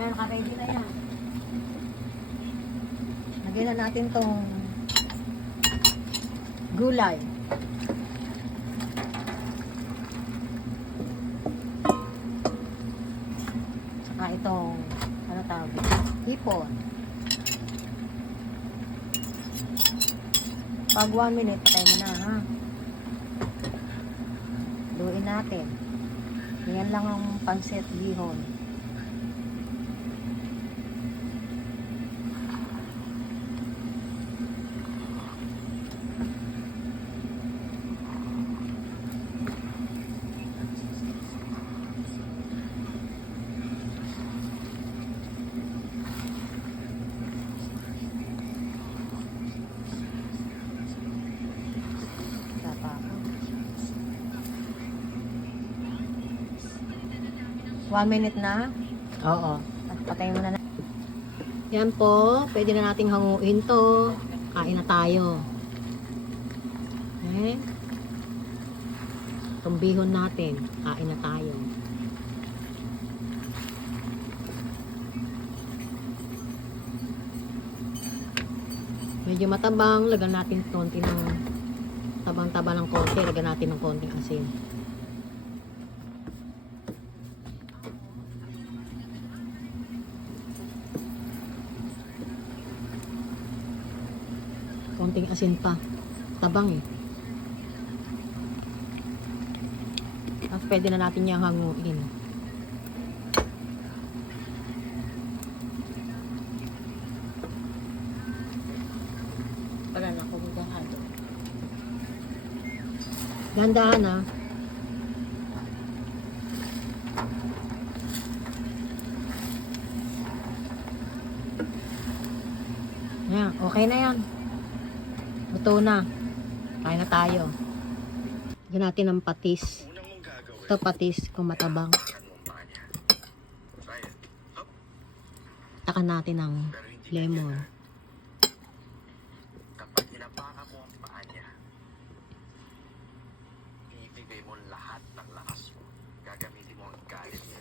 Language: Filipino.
Ayan, naka-ready na yan. Lagyan na natin tong gulay. Saka itong, ano tawag? Hipon. Pag 1 minute, patay mo na, ha? Luin natin. Yan lang ang pansit bihon. One minute na? Oo. Patay mo na na. Yan po. Pwede na nating hanguin to. Kain na tayo. Okay. Tumbihon natin. Kain na tayo. Medyo matabang. Lagyan natin konti ng tabang-taba ng konti. Lagyan natin ng konting asin. Konting asin pa. Tabang eh. Tapos pwede na natin yung hanguin. Wala na akong gahado. Gandahan ha. Yan, okay na yan. Luto na. Kain na tayo. Lagyan natin ng patis. Ito patis kung matabang. Takan natin ng lemon. Kapag hinapakan mo ang paa niya, ibigay mo lahat ng lakas mo. Gagamitin mo ang galit niya.